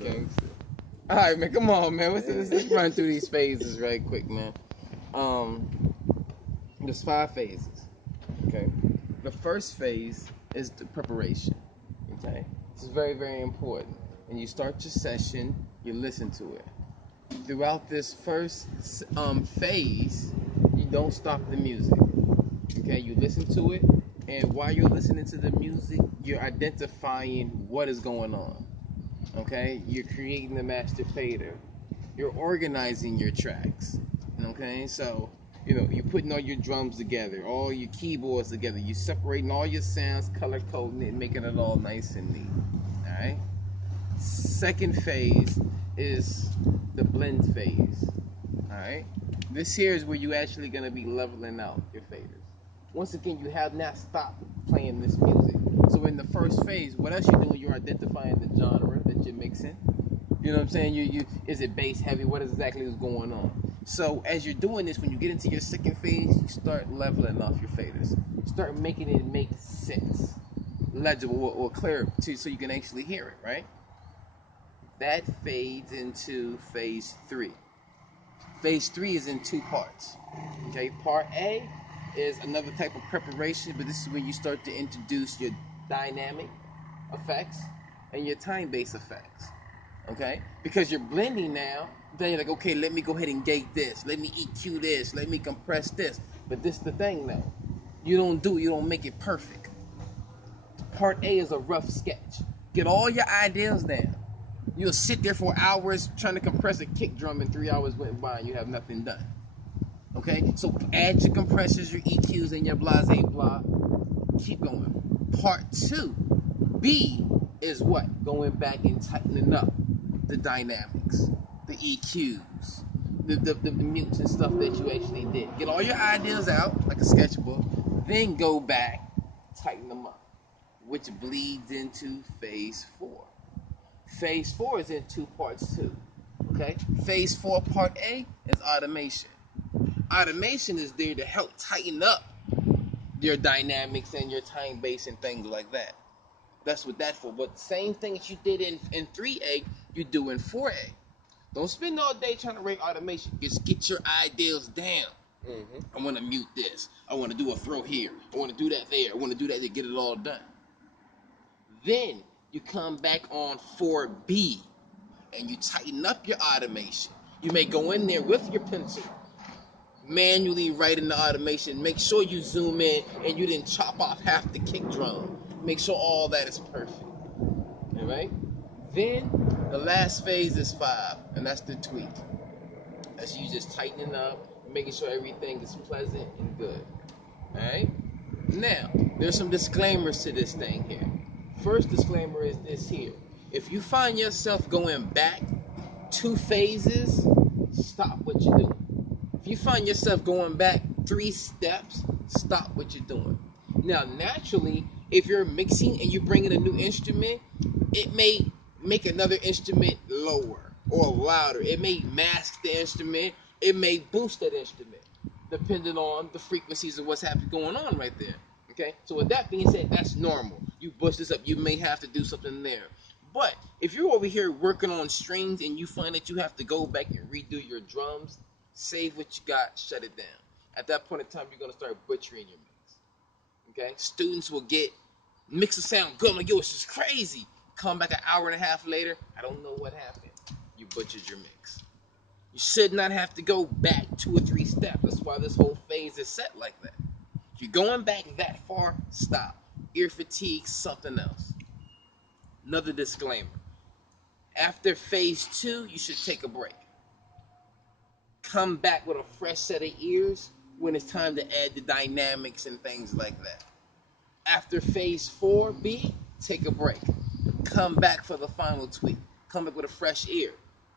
Gangster. All right, man. Come on, man. Let's run through these phases right quick, man. There's 5 phases. Okay. The first phase is the preparation. Okay. This is very, very important. And you start your session, you listen to it. Throughout this first phase, you don't stop the music. Okay, you listen to it, and while you're listening to the music, you're identifying what is going on. Okay, you're creating the master fader. You're organizing your tracks. Okay, so you're putting all your drums together, all your keyboards together. You're separating all your sounds, color coding it, making it all nice and neat. All right. Second phase is the blend phase. Alright? This here is where you actually gonna be leveling out your faders. Once again, you have not stopped playing this music. So in the first phase, what else you're doing? You're identifying the genre that you're mixing. You know what I'm saying? You is it bass heavy? What exactly is going on? So as you're doing this, when you get into your second phase, you start leveling off your faders. You start making it make sense, legible or clear, so you can actually hear it, right? That fades into phase 3. Phase 3 is in 2 parts. Okay, part A is another type of preparation, but this is when you start to introduce your dynamic effects and your time-based effects. Okay, because you're blending now, then you're like, okay, let me go ahead and gate this, let me EQ this, let me compress this. But this is the thing though, you don't make it perfect. Part A is a rough sketch. Get all your ideas down. You'll sit there for hours trying to compress a kick drum, and 3 hours went by and you have nothing done. Okay? So add your compressors, your EQs, and your blase blah. Keep going. Part 2B is what? Going back and tightening up the dynamics, the EQs, the mutes and stuff that you actually did. Get all your ideas out like a sketchbook, then go back, tighten them up, which bleeds into phase 4. Phase 4 is in 2 parts too. Okay? Phase 4 part A is automation. Automation is there to help tighten up your dynamics and your time base and things like that. That's what that's for. But the same things you did in 3A, you do in 4A. Don't spend all day trying to rate automation. Just get your ideas down. I want to mute this. I want to do a throw here. I want to do that there. I want to do that to get it all done. Then you come back on 4B and you tighten up your automation. You may go in there with your pencil, manually write in the automation. Make sure you zoom in and you didn't chop off half the kick drum. Make sure all that is perfect. All right? Then the last phase is 5, and that's the tweak. That's you just tightening up, making sure everything is pleasant and good. All right? Now, there's some disclaimers to this thing here. First disclaimer is this here. If you find yourself going back 2 phases, stop what you're doing. If you find yourself going back 3 steps, stop what you're doing. Now, naturally, if you're mixing and you bring in a new instrument, it may make another instrument lower or louder. It may mask the instrument. It may boost that instrument, depending on the frequencies of what's happening going on right there. Okay, so with that being said, that's normal. You bust this up, you may have to do something there. But if you're over here working on strings and you find that you have to go back and redo your drums, save what you got, shut it down. At that point in time, you're going to start butchering your mix. Okay, students will get mixes sound good. I'm like, yo, it's just crazy. Come back an hour and a half later, I don't know what happened. You butchered your mix. You should not have to go back 2 or 3 steps. That's why this whole phase is set like that. If you're going back that far, stop. Ear fatigue, something else. Another disclaimer. After phase 2, you should take a break. Come back with a fresh set of ears when it's time to add the dynamics and things like that. After phase 4B, take a break. Come back for the final tweak. Come back with a fresh ear.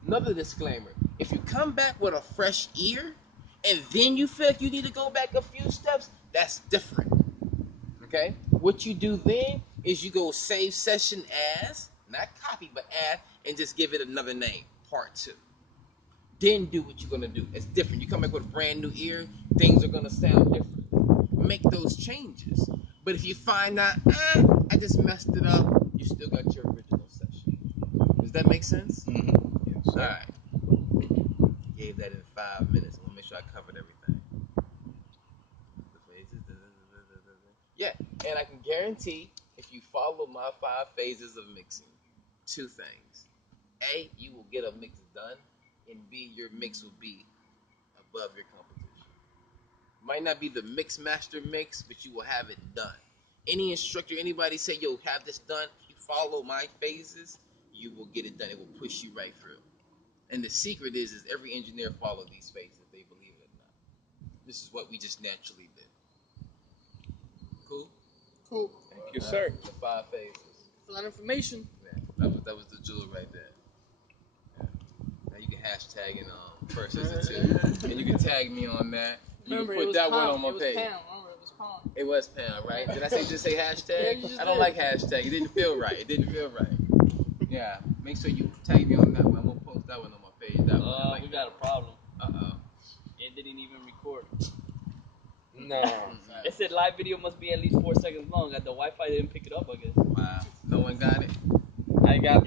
Another disclaimer. If you come back with a fresh ear and then you feel like you need to go back a few steps, that's different. Okay? What you do then is you go save session as, not copy, but add, and just give it another name, part 2. Then do what you're going to do. It's different. You come back with a brand new ear, things are going to sound different. Make those changes. But if you find out, I just messed it up, you still got your original session. Does that make sense? Mm-hmm. Yes, all right. Gave that in 5 minutes. I'm gonna make sure I covered everything. The phases. Yeah, and I can guarantee if you follow my 5 phases of mixing, 2 things: A, you will get a mix done, and B, your mix will be above your competition. Might not be the mix master mix, but you will have it done. Any instructor, anybody say, yo, have this done, you follow my phases, you will get it done. It will push you right through. And the secret is every engineer follow these phases, they believe it or not. This is what we just naturally did. Cool? Cool. Yes, sir. The 5 phases. It's a lot of information. Yeah, that was the jewel right there. Now you can hashtag and first visit too, and you can tag me on that. You Remember, can put that one on my page. Remember, it was Pam. It was Pam, right? Did I just say hashtag? Yeah, you just I don't did. like hashtag. It didn't feel right. Yeah, make sure you tag me on that one. I'm gonna post that one on my page. That one. We got a problem. Uh-oh. It didn't even record. No. It said live video must be at least 4 seconds long. The Wi-Fi didn't pick it up, I guess. Wow. No one got it? I got